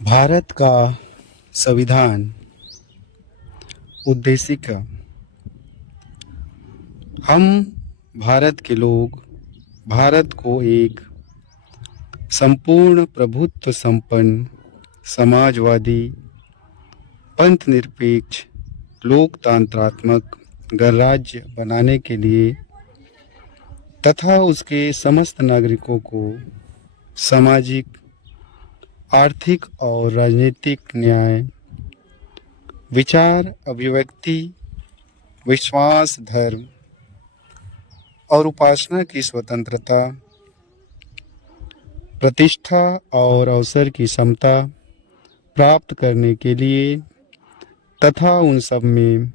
भारत का संविधान उद्देशिका। हम भारत के लोग भारत को एक संपूर्ण प्रभुत्व संपन्न समाजवादी पंथ निरपेक्ष लोकतंत्रात्मक गणराज्य बनाने के लिए तथा उसके समस्त नागरिकों को सामाजिक, आर्थिक और राजनीतिक न्याय, विचार अभिव्यक्ति, विश्वास, धर्म और उपासना की स्वतंत्रता, प्रतिष्ठा और अवसर की समता प्राप्त करने के लिए तथा उन सब में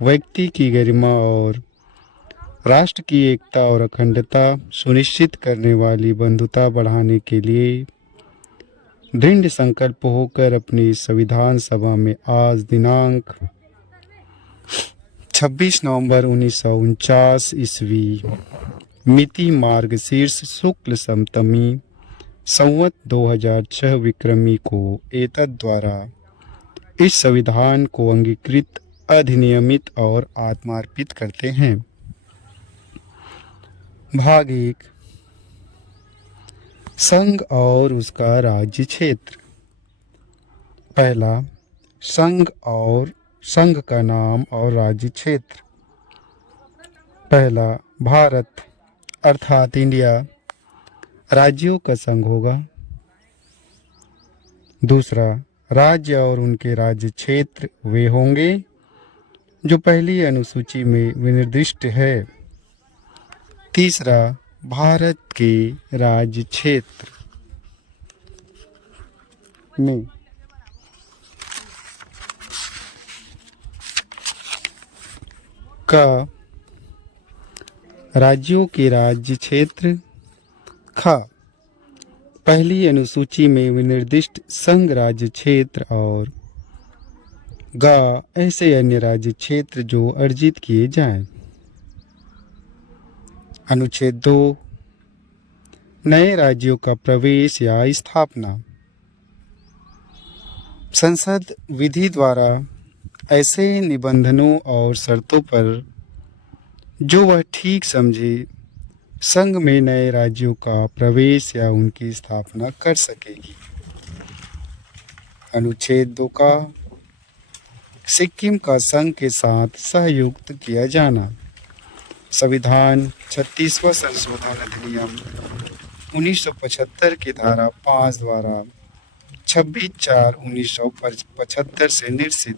व्यक्ति की गरिमा और राष्ट्र की एकता और अखंडता सुनिश्चित करने वाली बंधुता बढ़ाने के लिए दृढ़ संकल्प होकर अपनी संविधान सभा में आज दिनांक 26 नवंबर 1949 ईस्वी मिति मार्गशीर्ष शुक्ल सप्तमी संवत 2006 विक्रमी को एतद द्वारा इस संविधान को अंगीकृत, अधिनियमित और आत्मार्पित करते हैं। भाग 1, संघ और उसका राज्य क्षेत्र। पहला, संघ का नाम और राज्य क्षेत्र। पहला, भारत अर्थात इंडिया राज्यों का संघ होगा। दूसरा, राज्य और उनके राज्य क्षेत्र वे होंगे जो पहली अनुसूची में विनिर्दिष्ट है। तीसरा, भारत के राज्य क्षेत्र में का राज्यों के राज्य क्षेत्र। खा, पहली अनुसूची में विनिर्दिष्ट संघ राज्य क्षेत्र। और गा, ऐसे अन्य राज्य क्षेत्र जो अर्जित किए जाएं। अनुच्छेद 2, नए राज्यों का प्रवेश या स्थापना। संसद विधि द्वारा ऐसे निबंधनों और शर्तों पर जो वह ठीक समझे संघ में नए राज्यों का प्रवेश या उनकी स्थापना कर सकेगी। अनुच्छेद 2 का सिक्किम का संघ के साथ सहयुक्त किया जाना। संविधान 36वां संशोधन अधिनियम 1975 की धारा 5 द्वारा 26/4/1975 से निर्सित।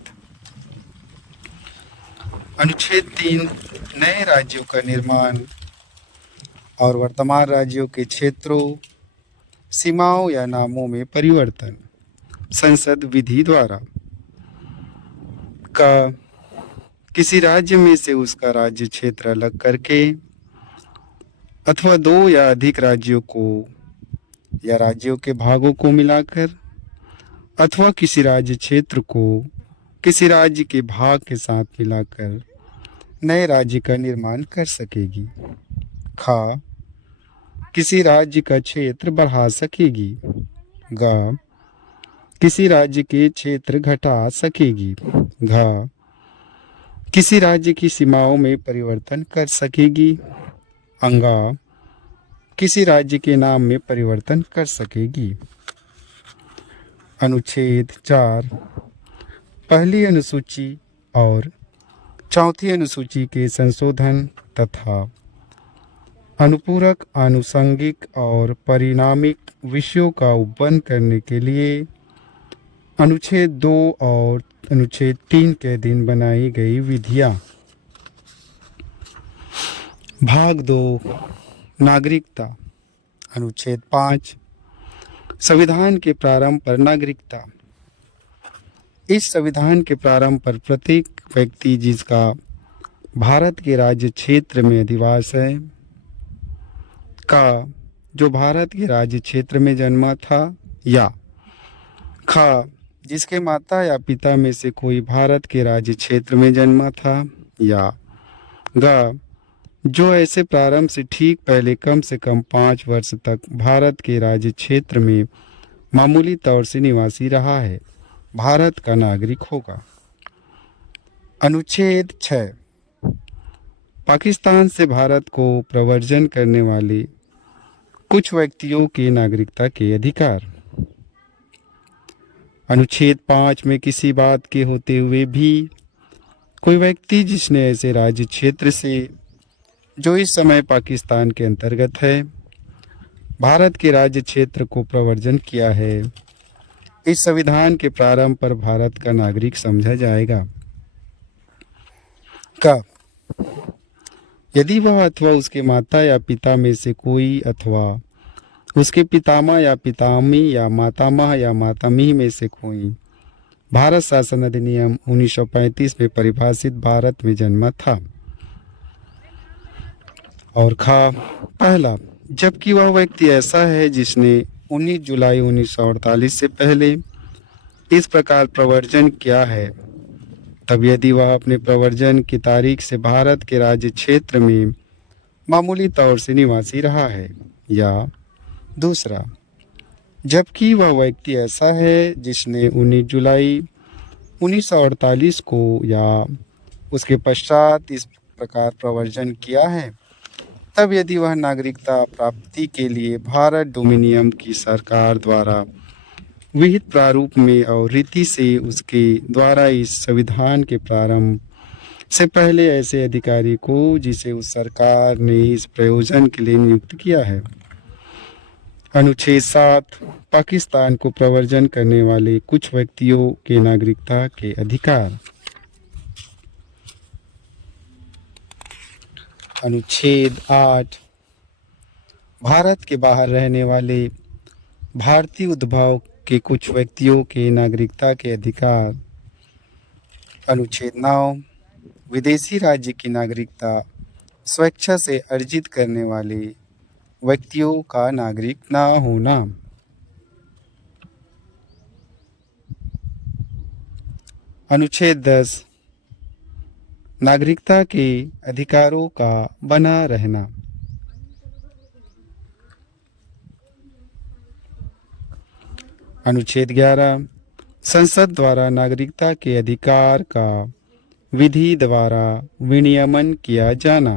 अनुच्छेद 3, नए राज्यों का निर्माण और वर्तमान राज्यों के क्षेत्रों, सीमाओं या नामों में परिवर्तन। संसद विधि द्वारा का किसी राज्य में से उसका राज्य क्षेत्र अलग करके अथवा 2 या अधिक राज्यों को या राज्यों के भागों को मिलाकर अथवा किसी राज्य क्षेत्र को किसी राज्य के भाग के साथ मिलाकर नए राज्य का निर्माण कर सकेगी। खा, किसी राज्य का क्षेत्र बढ़ा सकेगी। गा, किसी राज्य के क्षेत्र घटा सकेगी। घा, किसी राज्य की सीमाओं में परिवर्तन कर सकेगी। अंगा, किसी राज्य के नाम में परिवर्तन कर सकेगी। अनुच्छेद 4, पहली अनुसूची और चौथी अनुसूची के संशोधन तथा अनुपूरक, आनुषंगिक और परिणामिक विषयों का उपबंध करने के लिए अनुच्छेद 2 और अनुच्छेद 3 के अधीन बनाई गई विधियां। भाग 2, नागरिकता। अनुच्छेद 5, संविधान के प्रारंभ पर नागरिकता। इस संविधान के प्रारंभ पर प्रत्येक व्यक्ति जिसका भारत के राज्य क्षेत्र में अधिवास है का जो भारत के राज्य क्षेत्र में जन्मा था, या खा, जिसके माता या पिता में से कोई भारत के राज्य क्षेत्र में जन्मा था, या गा, जो ऐसे प्रारंभ से ठीक पहले कम से कम 5 वर्ष तक भारत के राज्य क्षेत्र में मामूली तौर से निवासी रहा है, भारत का नागरिक होगा। अनुच्छेद 6 पाकिस्तान से भारत को प्रव्रजन करने वाले कुछ व्यक्तियों के नागरिकता के अधिकार। अनुच्छेद 5 में किसी बात के होते हुए भी कोई व्यक्ति जिसने ऐसे राज्य क्षेत्र से जो इस समय पाकिस्तान के अंतर्गत है भारत के राज्य क्षेत्र को प्रव्रजन किया है, इस संविधान के प्रारंभ पर भारत का नागरिक समझा जाएगा। का यदि वह अथवा उसके माता या पिता में से कोई अथवा उसके पितामह या पितामही या मातामह या मातामही में से कोई भारत शासन अधिनियम 1935 में परिभाषित भारत में जन्मा था। और खा पहला, जबकि वह व्यक्ति ऐसा है जिसने 19 जुलाई 1948 से पहले इस प्रकार प्रव्रजन किया है, तब यदि वह अपने प्रव्रजन की तारीख से भारत के राज्य क्षेत्र में मामूली तौर से निवासी रहा है, या दूसरा, जबकि वह व्यक्ति ऐसा है जिसने 19 जुलाई 1948 को या उसके पश्चात इस प्रकार प्रव्रजन किया है, तब यदि वह नागरिकता प्राप्ति के लिए भारत डोमिनियन की सरकार द्वारा विहित प्रारूप में और रीति से उसके द्वारा इस संविधान के प्रारंभ से पहले ऐसे अधिकारी को जिसे उस सरकार ने इस प्रयोजन के लिए नियुक्त किया है। अनुच्छेद 7 पाकिस्तान को प्रव्रजन करने वाले कुछ व्यक्तियों के नागरिकता के अधिकार। अनुच्छेद 8 भारत के बाहर रहने वाले भारतीय उद्भव के कुछ व्यक्तियों के नागरिकता के अधिकार। अनुच्छेद 9 विदेशी राज्य की नागरिकता स्वेच्छा से अर्जित करने वाले व्यक्तियों का नागरिक न होना। अनुच्छेद 10 नागरिकता के अधिकारों का बना रहना। अनुच्छेद 11 संसद द्वारा नागरिकता के अधिकार का विधि द्वारा विनियमन किया जाना।